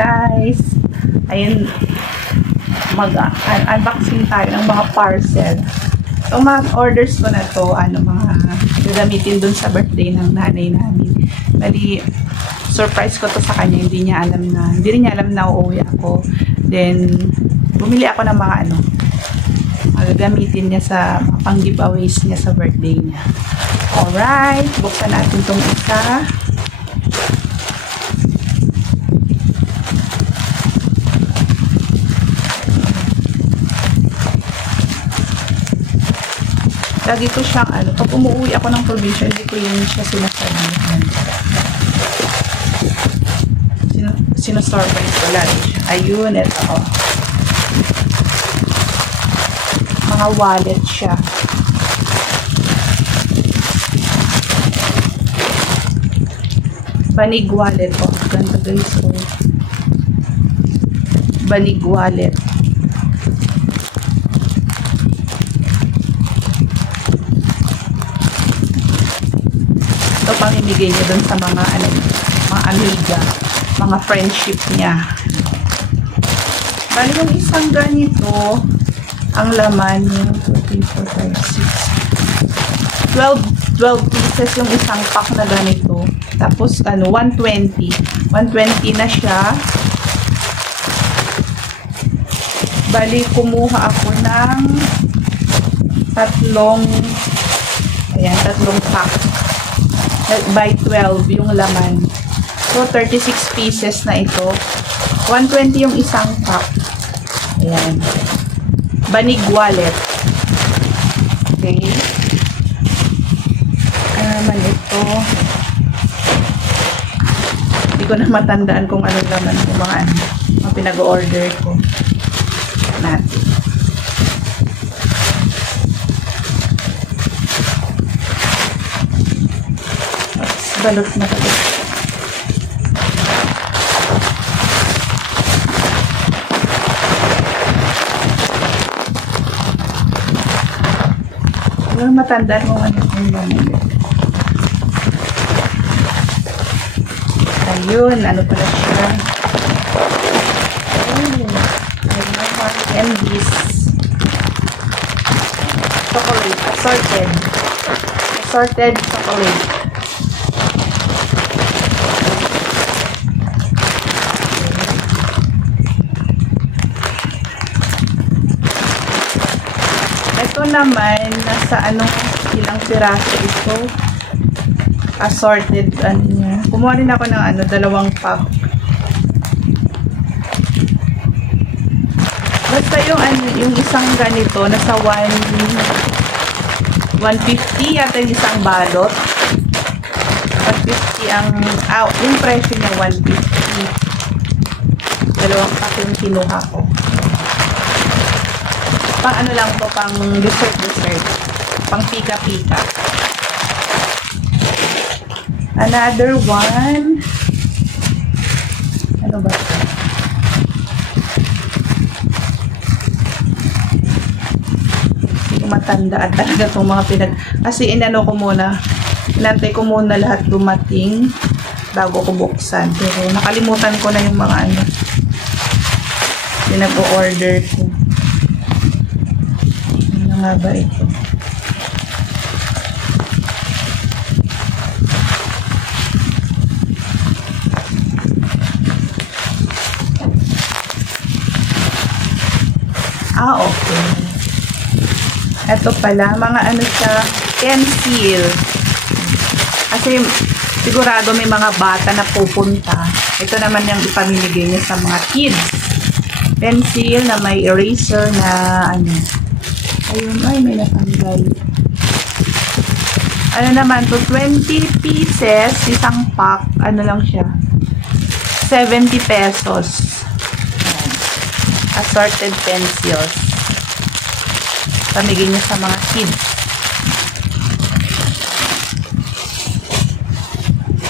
guys. Ayun, mag-unboxing tayo ng mga parcel. So, mga orders ko na to, mga gagamitin dun sa birthday ng nanay namin. Bali, surprise ko to sa kanya. Hindi rin niya alam na uuwi ako. Then, bumili ako ng mga magagamitin niya sa pang-giveaways niya sa birthday niya. Alright, buksan natin tong isa. Lagi ko siyang pag umuwi ako ng probinsya, hindi ko yun siya sinasabihan. Sinasurprise ko lagi siya. Ayun, ito. Mga wallet siya. Banig wallet po. Ganda guys. So, Banig wallet. Ito pamimigay niya dun sa mga mga amiga, mga friendship niya. Bali yung isang ganito, ang laman yung 2, 3, 4, 5, 6, 12 pieces yung isang pack na ganito. Tapos 120 na siya. Bali kumuha ako ng tatlong pack by 12 yung laman. So 36 pieces na ito. 120 yung isang pack. Ayan. Banig wallet. Okay. Naman ito. Hindi ko na matandaan kung ano naman yung mga pinag-order ko. Natin. Balot na balot. Pero matandaan mo ano yung naman. Ayun, ano pala siya? MDs. Chocolate. Assorted chocolate. Ito naman, nasa ilang piraso ito. Assorted, niya. Kumuha rin ako ng 2 pack. Basta yung isang ganito, nasa 150 yata yung isang balot. 150 yung presyo niya 150. 2 pack yung kinuha ko. Pang lang po, pang dessert. Pang pika-pika. Another one. Ano ba ito? Matandaan talaga itong mga kasi ko muna, inantay ko muna lahat dumating bago ko buksan, pero nakalimutan ko na yung mga pinag-order ko. Ano nga ba ito? Okay. Ito pala, mga siya, pencil. Kasi sigurado may mga bata na pupunta. Ito naman yung ipamimigay niya sa mga kids. Pencil na may eraser na ayun, may natanggal. Naman to, 20 pieces, isang pack, lang siya. 70 pesos. Assorted pencils. Pamigay niya sa mga kids.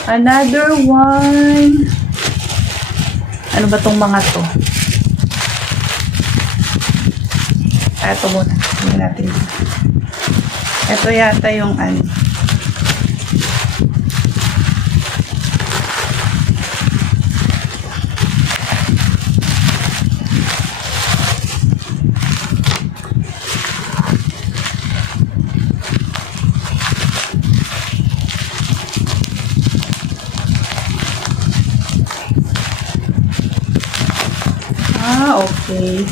Another one. Ano ba tong mga to? Ito muna. Tingnan natin. Ito yata yung birthday.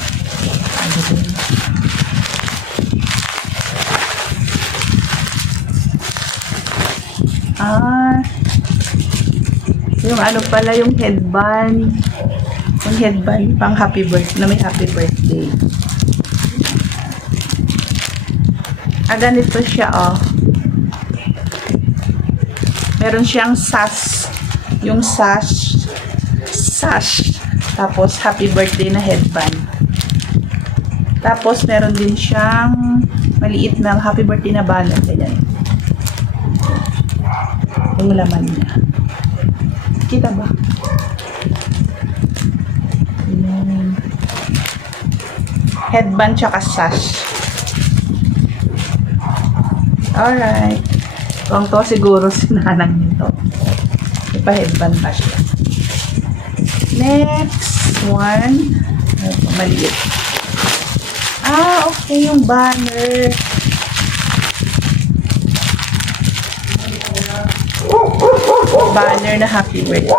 Yung ano pala, yung headband. Yung headband pang happy birthday, na may happy birthday. Ganito siya, oh. Meron siyang sash. Yung sash. Tapos, happy birthday na headband. Tapos, meron din siyang maliit na happy birthday na banner. Ganyan. Yung laman niya. Kita ba? Ayan. Headband tsaka sash. Alright. Kung to siguro sinanang nito. Ipa-headband pa siya. Next one. Ito, maliit. Okay. Yung banner. Banner na happy birthday.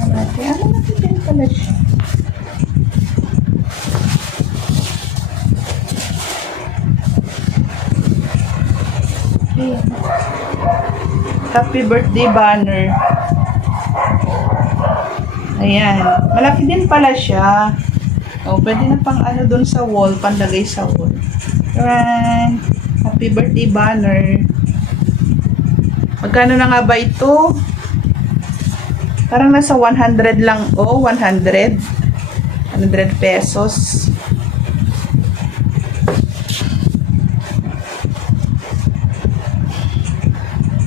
Ano natin pala siya? Happy birthday banner. Ayan. Malaki din pala siya. Pwede na pang ano dun sa wall. Panlagay sa wall. Ayan. Happy birthday banner. Magkano na nga ba ito? Parang nasa 100 lang. 100. 100 pesos.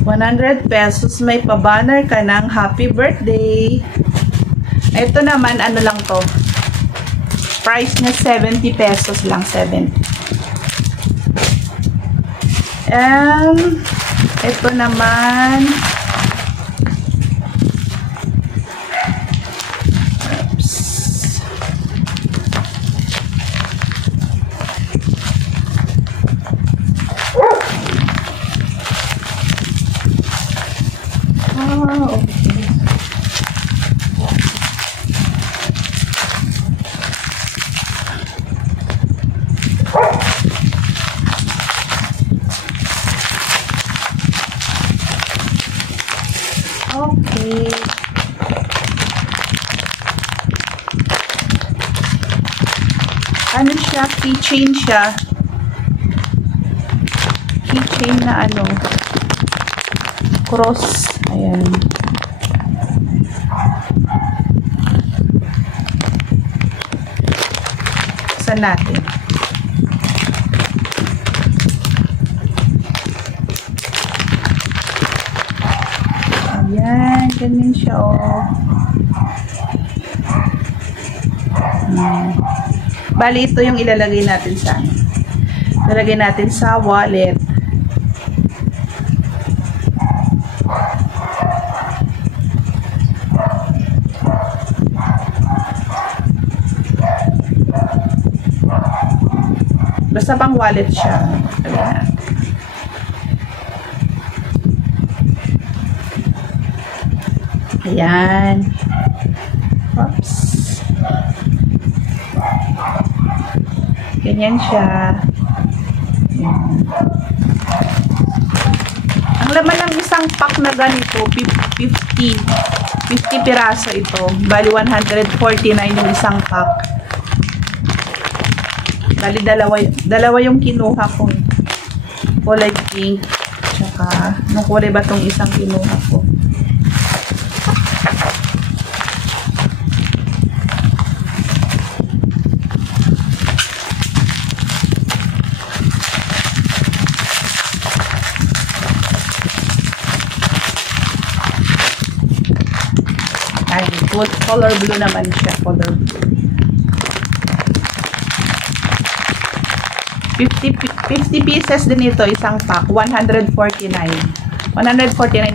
₱100 may pa-banner ka ng happy birthday. Ito naman, ano lang to? Price na 70 pesos lang, 70. And ito naman, okay. Ano siya? Keychain siya. Keychain na ano. Cross. Ayan. Saan natin? Ayan. Ganyan siya, oh. Bali, ito yung ilalagay natin sa ilalagay natin sa wallet. Basta pang wallet siya. Ayan. Oops. Ganyan siya. Ayan. Ang laman ng isang pack na ganito, 50 piraso ito. Bali, 149 yung isang pack. Bali, dalawa yung kinuha ko. Kulay pink. Tsaka, nung kulay ba itong isang kinuha ko? Ay, color blue naman siya. Color blue. 50 pieces din ito, isang pack. 149. 149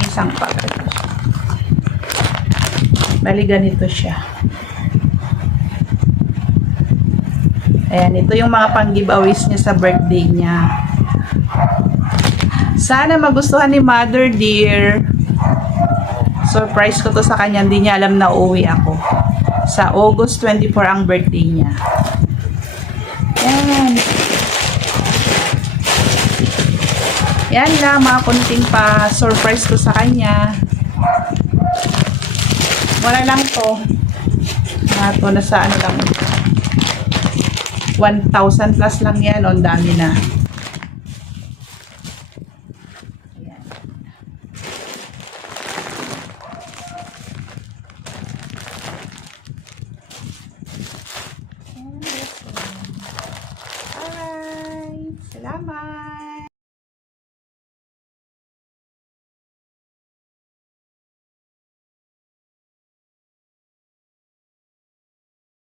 isang pack. Bali, ganito siya. Ayan, ito yung mga pang-giveaways niya sa birthday niya. Sana magustuhan ni Mother Dear. Surprise ko to sa kanya, hindi niya alam na uuwi ako. Sa August 24 ang birthday niya. Yan. Yan lang, mga kunting pa surprise ko sa kanya. Wala lang to. To nasa ano lang. 1,000 plus lang yan. Ang dami na. Ayan. Alright. Salamat.